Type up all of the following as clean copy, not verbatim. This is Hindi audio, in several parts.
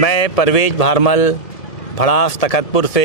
मैं परवेज भारमल भड़ास तखतपुर से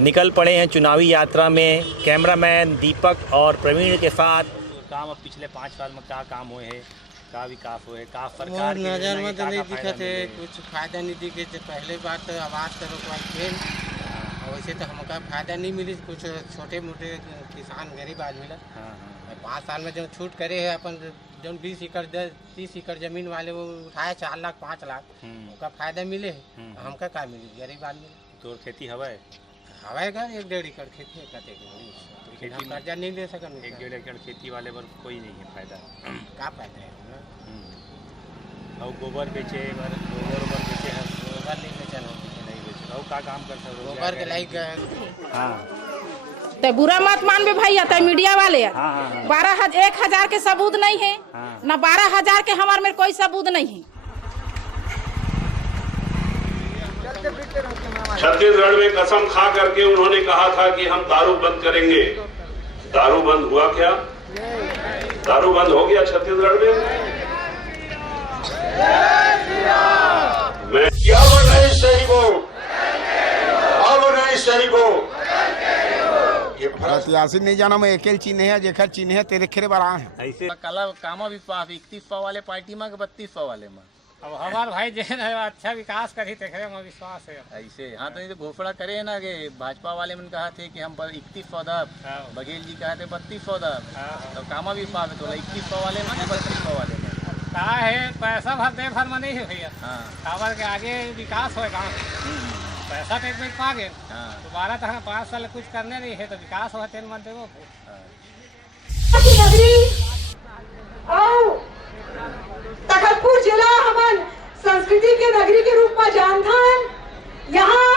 निकल पड़े हैं चुनावी यात्रा में कैमरामैन दीपक और प्रवीण के साथ। काम अब पिछले 5 साल में क्या काम हुए हैं, क्या विकास हुए, क्या सरकार की नजर में तो नहीं दिखत है, कुछ फायदा नहीं दिखे। पहले बार तो आवाज़ करो थे, वैसे तो हमका फायदा नहीं मिली। कुछ छोटे मोटे किसान गरीब आदमी ला 5 साल में जो छूट करे है अपन जो 20 एकड़ 30 एकड़ जमीन वाले वो उठाए 4 लाख 5 लाख उनका फायदा मिले है। हमका क्या मिली गरीब आदमी तो खेती हवा का 1-1.5 एकड़ खेती कते खेती कर्जा नहीं दे सकन। 1-1.5 एकड़ खेती वाले पर कोई नहीं है फायदा। क्या फायदा है और गोबर बेचे गोबर बेचे हैं, गोबर नहीं बेचन नहीं बेचे और क्या काम कर सकते गोबर के लाइक। हाँ तो बुरा मत मान बे भाई, आता मीडिया वाले 1,000 के सबूत नहीं है न 12,000 के हमारे में कोई सबूत नहीं है। छत्तीसगढ़ में कसम खा करके उन्होंने कहा था कि हम दारू बंद करेंगे। दारू बंद हुआ क्या? दारू बंद हो गया छत्तीसगढ़ में? मैं क्या नहीं सही को अब नहीं सही को प्रत्याशी नहीं जाना। मैं अकेले चिन्ह है जेखर चिन्ह है तेरे खेरे बड़ा है ऐसे कला कामा भी 3100 वाले पार्टी में 3200 वाले में। अब हमारे भाई जो है अच्छा विकास करी तेरे में विश्वास है ऐसे। हाँ तो ये घोषणा करे ना कि भाजपा वाले में कहा थे कि हम 3100 दब, बघेल जी कहा थे 3200 दब, तो कामा भी पावे तो 2100 वाले में 3200 वाले में कहा है। पैसा भर दे भर में नहीं है भैया। हाँ खबर के आगे विकास हो गाँव पैसा तो एक पा गए दोबारा तो 5 साल कुछ करने नहीं है तो विकास हो तेल मत देवो। तखतपुर जिला हमन संस्कृति के नगरी के रूप में जानता है। यहाँ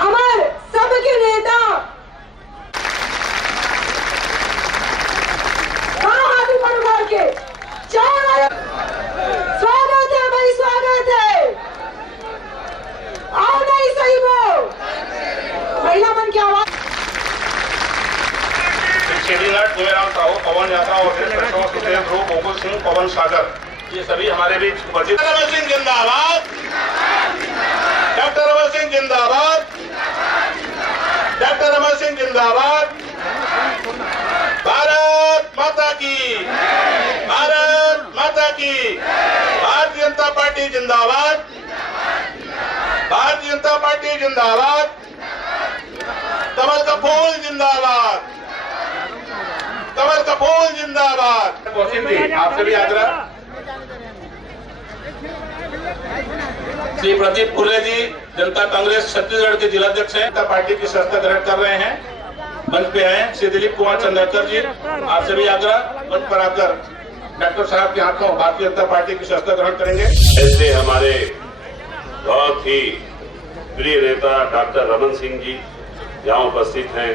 हमार सबके नेता हाथ ऊपर उठा के स्वागत है भाई, स्वागत है। आओ नहीं सही वो महिला मन की आवाज। गोयराम साहू, पवन यात्रा और सुखदेव ध्रुव, गोकुल सिंह, पवन सागर, ये सभी हमारे बीच उपस्थित। रमन सिंह जिंदाबाद, डॉक्टर रमन सिंह जिंदाबाद, डॉक्टर रमन सिंह जिंदाबाद। भारत माता की, भारत माता की। भारतीय जनता पार्टी जिंदाबाद, भारतीय जनता पार्टी जिंदाबाद। कमल का फूल जिंदाबाद, कमल का फूल जिंदाबाद। आपसे भी आग्रह, श्री प्रदीप फुले जी जनता कांग्रेस छत्तीसगढ़ के जिलाध्यक्ष हैं, जनता पार्टी की शस्त्र ग्रहण कर रहे हैं। मंच पे आए श्री दिलीप कुमार चंद्रकर जी, आपसे भी आग्रह मंच पर आकर डॉक्टर साहब के हाथों भारतीय जनता पार्टी की शस्त्र ग्रहण करेंगे। ऐसे हमारे बहुत ही प्रिय नेता डॉक्टर रमन सिंह जी यहाँ उपस्थित हैं।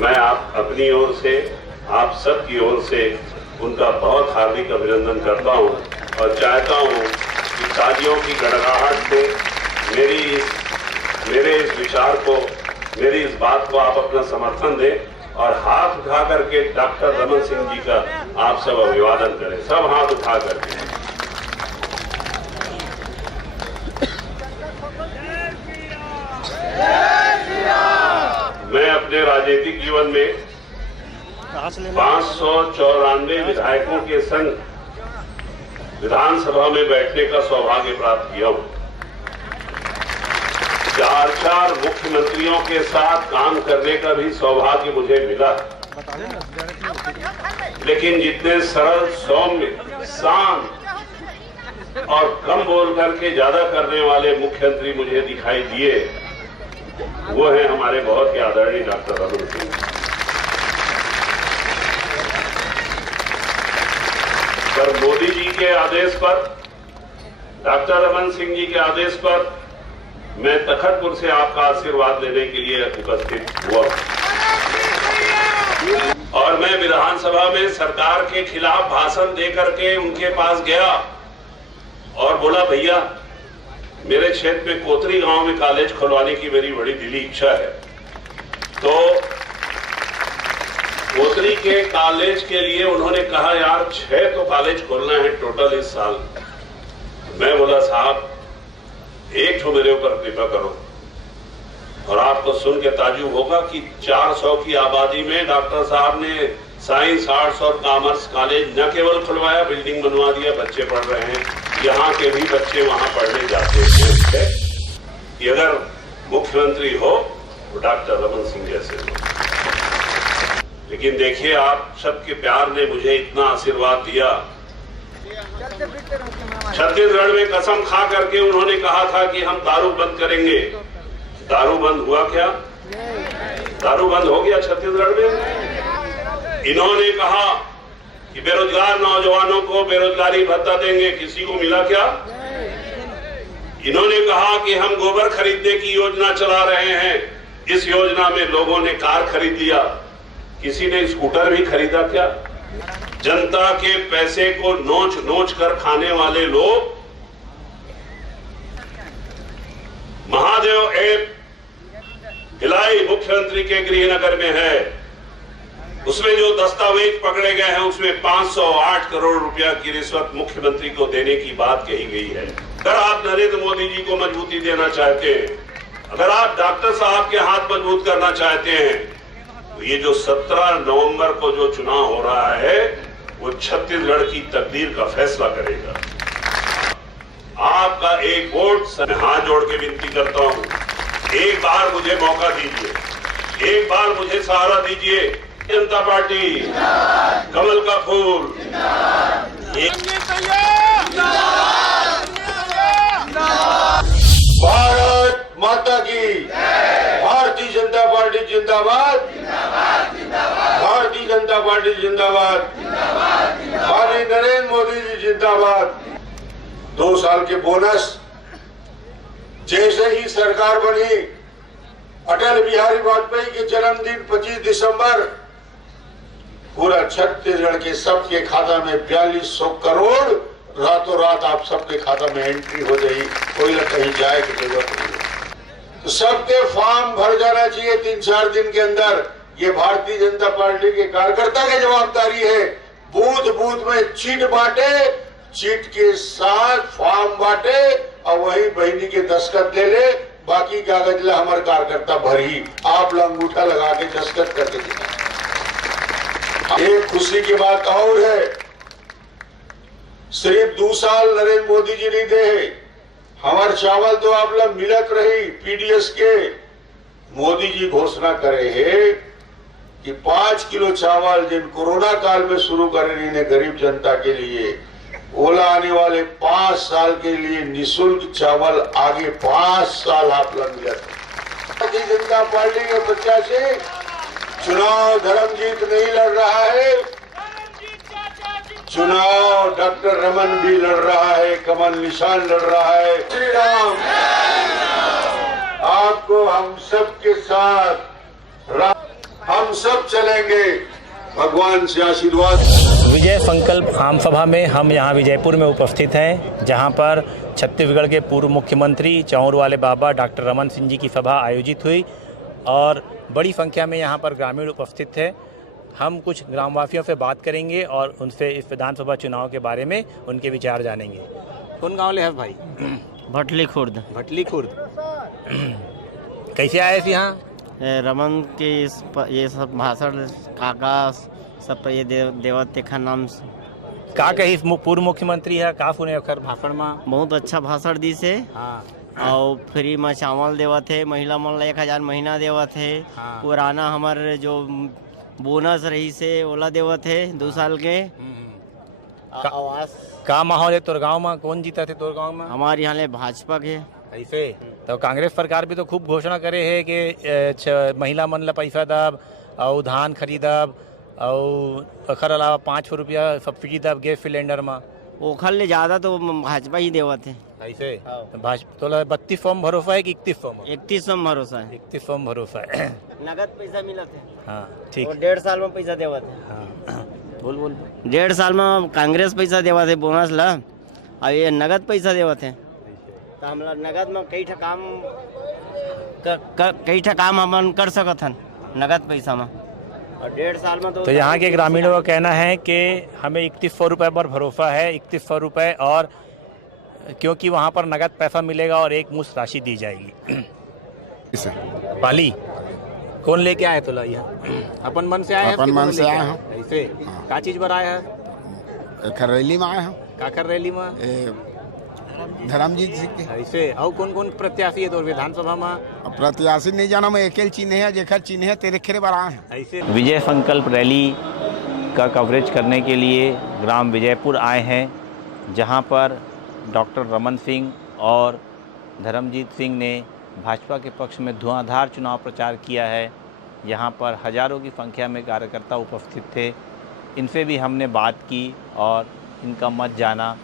मैं आप अपनी ओर से, आप सबकी ओर से उनका बहुत हार्दिक अभिनंदन करता हूं और चाहता हूं कि तालियों की गड़गड़ाहट से मेरे इस विचार को, मेरी इस बात को आप अपना समर्थन दें और हाथ उठा करके डॉक्टर रमन सिंह जी का आप सब अभिवादन करें, सब हाथ उठा करके। मैं अपने राजनीतिक जीवन में 594 विधायकों के संग विधानसभा में बैठने का सौभाग्य प्राप्त किया हूं। 4 मुख्यमंत्रियों के साथ काम करने का भी सौभाग्य मुझे मिला। लेकिन जितने सरल, सौम्य, शांत और कम बोल करके ज्यादा करने वाले मुख्यमंत्री मुझे दिखाई दिए, वो है हमारे बहुत ही आदरणीय डॉक्टर रमन सिंह। पर मोदी जी के आदेश पर, डॉक्टर रमन सिंह जी के आदेश पर मैं तखतपुर से आपका आशीर्वाद लेने के लिए उपस्थित हुआ और मैं विधानसभा में सरकार के खिलाफ भाषण देकर के उनके पास गया और बोला, भैया मेरे क्षेत्र में कोतरी गांव में कॉलेज खुलवाने की मेरी बड़ी दिली इच्छा है। तो कोतरी के कॉलेज के लिए उन्होंने कहा, यार 6 तो कॉलेज खोलना है टोटल इस साल। मैं बोला साहब एक ठो मेरे ऊपर कृपा करो, और आपको सुन के ताजुब होगा कि 400 की आबादी में डॉक्टर साहब ने साइंस, आर्ट्स और कॉमर्स कॉलेज न केवल खुलवाया, बिल्डिंग बनवा दिया, बच्चे पढ़ रहे हैं, यहाँ के भी बच्चे वहां पढ़ने जाते हैं। कि अगर मुख्यमंत्री हो तो डॉक्टर रमन सिंह जैसे हो। लेकिन देखिए, आप सबके प्यार ने मुझे इतना आशीर्वाद दिया। छत्तीसगढ़ में कसम खा करके उन्होंने कहा था कि हम दारू बंद करेंगे। दारू बंद हुआ क्या? दारू बंद हो गया छत्तीसगढ़ में? इन्होंने कहा कि बेरोजगार नौजवानों को बेरोजगारी भत्ता देंगे, किसी को मिला क्या? इन्होंने कहा कि हम गोबर खरीदने की योजना चला रहे हैं, इस योजना में लोगों ने कार खरीद लिया, किसी ने स्कूटर भी खरीदा क्या? जनता के पैसे को नोच नोच कर खाने वाले लोग। महादेव ऐप भिलाई मुख्यमंत्री के गृहनगर में है, उसमें जो दस्तावेज पकड़े गए हैं उसमें 508 करोड़ रुपया की रिश्वत मुख्यमंत्री को देने की बात कही गई है। अगर आप नरेंद्र मोदी जी को मजबूती देना चाहते हैं, अगर आप डॉक्टर साहब के हाथ मजबूत करना चाहते हैं, तो ये जो 17 नवंबर को जो चुनाव हो रहा है वो छत्तीसगढ़ की तकदीर का फैसला करेगा। आपका एक वोट से हाथ जोड़ के विनती करता हूं, एक बार मुझे मौका दीजिए, एक बार मुझे सहारा दीजिए। जनता पार्टी कमल का फूल। भारत माता की, भारतीय जनता पार्टी जिंदाबाद, भारतीय जनता पार्टी जिंदाबाद, भाई नरेंद्र मोदी जी जिंदाबाद। 2 साल के बोनस, जैसे ही सरकार बनी, अटल बिहारी वाजपेयी के जन्मदिन 25 दिसंबर, पूरा छत्तीसगढ़ के सबके खाता में 4200 करोड़ रातों रात आप सबके खाता में एंट्री हो गई, कोई ना कहीं जाए की जरूरत नहीं। तो सबके फॉर्म भर जाना चाहिए 3-4 दिन के अंदर। ये भारतीय जनता पार्टी के कार्यकर्ता की जवाबदारी है। बूथ बूथ में चिट बांटे, चिट के साथ फॉर्म बांटे और वही बहनी के दस्तखत ले ले, बाकी कागज ला हमारे कार्यकर्ता भरी, आप अंगूठा लगा के दस्तखत करके दिखा। एक खुशी की बात और है, सिर्फ 2 साल नरेंद्र मोदी जी नहीं दे, हमारे चावल तो आप लोग मिलत रही पीडीएस के। मोदी जी घोषणा करे है कि 5 किलो चावल जिन कोरोना काल में शुरू करे ने गरीब जनता के लिए, ओला आने वाले 5 साल के लिए निःशुल्क चावल आगे 5 साल आप लोग मिलत। भारतीय जनता पार्टी के प्रत्याशी चुनाव धर्मजीत नहीं लड़ रहा है, चुनाव डॉक्टर रमन भी लड़ रहा है, कमल निशान लड़ रहा है। श्री राम, आपको हम सब के साथ हम सब चलेंगे, भगवान से आशीर्वाद। विजय संकल्प आम सभा में हम यहाँ विजयपुर में उपस्थित हैं, जहाँ पर छत्तीसगढ़ के पूर्व मुख्यमंत्री चौर वाले बाबा डॉक्टर रमन सिंह जी की सभा आयोजित हुई और बड़ी संख्या में यहाँ पर ग्रामीण उपस्थित थे। हम कुछ ग्रामवासियों से बात करेंगे और उनसे इस विधानसभा चुनाव के बारे में उनके विचार जानेंगे। कौन गाँव ले है भाई? भटली खुर्द। भटली खुर्द। कैसे आए थे यहाँ? रमन के ये सब भाषण काका सब ये देवत देखा नाम का कही पूर्व मुख्यमंत्री है का सुने ओकर भाषण में? बहुत अच्छा भाषण दी से। हाँ। और फ्री में चावल देवत है, महिला मन 1000 महीना देवत है। हाँ। पुराना हमारे जो बोनस रही से ओला देवत है 2 साल के। आवास का माहौल है तोर गाँव में? कौन जीता थे तोर गाँव में? हमारे यहाँ ले भाजपा के। ऐसे तो कांग्रेस सरकार भी तो खूब घोषणा करे है कि महिला मन ला पैसा दब और धान खरीदब और अखर अलावा 500 रुपया सब्सिडी दब गैस सिलेंडर में। ओखर ले ज्यादा तो भाजपा ही देवत है। ऐसे भाजपा 32 फॉर्म भरोसा है कि 31 फॉर्म? 31 फॉर्म भरोसा है। 31 फॉर्म भरोसा है। नगद पैसा मिलत है। हाँ ठीक। 1.5 साल में पैसा देवत है। हाँ बोल 1.5 साल में कांग्रेस पैसा देवत है बोनस ला, और ये नगद पैसा देवत है। तो हम नगद में कई ठा काम हम कर सकत हन नगद पैसा में, और 1.5 साल में तो यहाँ के ग्रामीणों का कहना है कि हमें 3100 रुपये पर भरोसा है, 3100 रुपये और क्योंकि वहाँ पर नगद पैसा मिलेगा और एक मुश्त राशि दी जाएगी। पाली कौन लेके आए तो यहाँ? अपन मन से आए हैं? अपन मन से आए हैं। ऐसे क्या चीज पर आया है? रैली में आए हैं। काकर रैली में धर्मजीत सिंह के। ऐसे और कौन कौन प्रत्याशी है तो विधानसभा में? प्रत्याशी नहीं जाना, मैं अकेले चिन्ह है, जेखर चिन्ह है तेरे खेरे बार आए हैं। ऐसे विजय संकल्प रैली का कवरेज करने के लिए ग्राम विजयपुर आए हैं, जहां पर डॉक्टर रमन सिंह और धर्मजीत सिंह ने भाजपा के पक्ष में धुआंधार चुनाव प्रचार किया है। यहां पर हज़ारों की संख्या में कार्यकर्ता उपस्थित थे। इनसे भी हमने बात की और इनका मत जाना।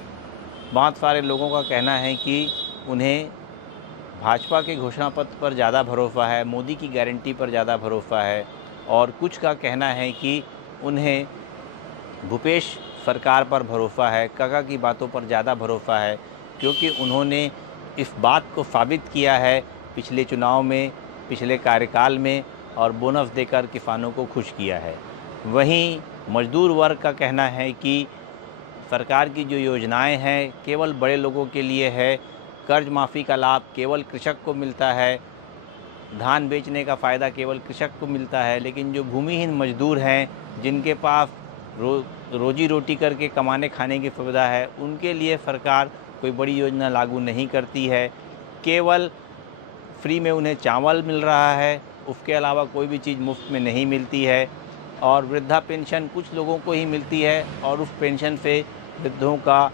बहुत सारे लोगों का कहना है कि उन्हें भाजपा के घोषणा पत्र पर ज़्यादा भरोसा है, मोदी की गारंटी पर ज़्यादा भरोसा है, और कुछ का कहना है कि उन्हें भूपेश सरकार पर भरोसा है, काका की बातों पर ज़्यादा भरोसा है, क्योंकि उन्होंने इस बात को साबित किया है पिछले चुनाव में, पिछले कार्यकाल में, और बोनस देकर किसानों को खुश किया है। वहीं मजदूर वर्ग का कहना है कि सरकार की जो योजनाएं हैं केवल बड़े लोगों के लिए है, कर्ज माफ़ी का लाभ केवल कृषक को मिलता है, धान बेचने का फ़ायदा केवल कृषक को मिलता है, लेकिन जो भूमिहीन मजदूर हैं जिनके पास रोजी रोटी करके कमाने खाने की सुविधा है, उनके लिए सरकार कोई बड़ी योजना लागू नहीं करती है। केवल फ्री में उन्हें चावल मिल रहा है, उसके अलावा कोई भी चीज़ मुफ्त में नहीं मिलती है, और वृद्धा पेंशन कुछ लोगों को ही मिलती है, और उस पेंशन से वृद्धों का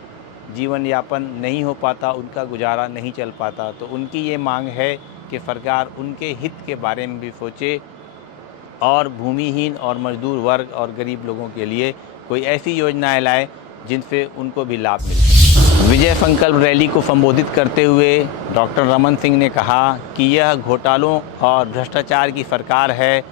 जीवन यापन नहीं हो पाता, उनका गुजारा नहीं चल पाता। तो उनकी ये मांग है कि सरकार उनके हित के बारे में भी सोचे और भूमिहीन और मजदूर वर्ग और गरीब लोगों के लिए कोई ऐसी योजनाएं लाए जिनसे उनको भी लाभ मिले। विजय संकल्प रैली को संबोधित करते हुए डॉक्टर रमन सिंह ने कहा कि यह घोटालों और भ्रष्टाचार की सरकार है।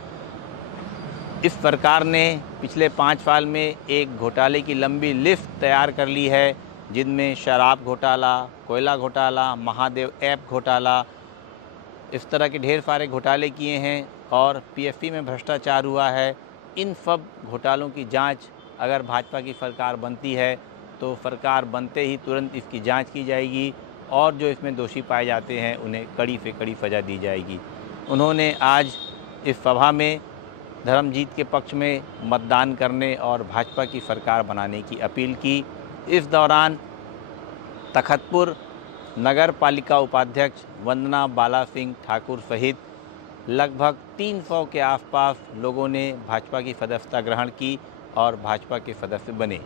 इस सरकार ने पिछले 5 साल में एक घोटाले की लंबी लिस्ट तैयार कर ली है, जिनमें शराब घोटाला, कोयला घोटाला, महादेव ऐप घोटाला, इस तरह के ढेर सारे घोटाले किए हैं, और पीएफसी में भ्रष्टाचार हुआ है। इन सब घोटालों की जांच अगर भाजपा की सरकार बनती है तो सरकार बनते ही तुरंत इसकी जांच की जाएगी, और जो इसमें दोषी पाए जाते हैं उन्हें कड़ी से कड़ी सज़ा दी जाएगी। उन्होंने आज इस सभा में धर्मजीत के पक्ष में मतदान करने और भाजपा की सरकार बनाने की अपील की। इस दौरान तखतपुर नगर पालिका उपाध्यक्ष वंदना बाला सिंह ठाकुर सहित लगभग 300 के आसपास लोगों ने भाजपा की सदस्यता ग्रहण की और भाजपा के सदस्य बने।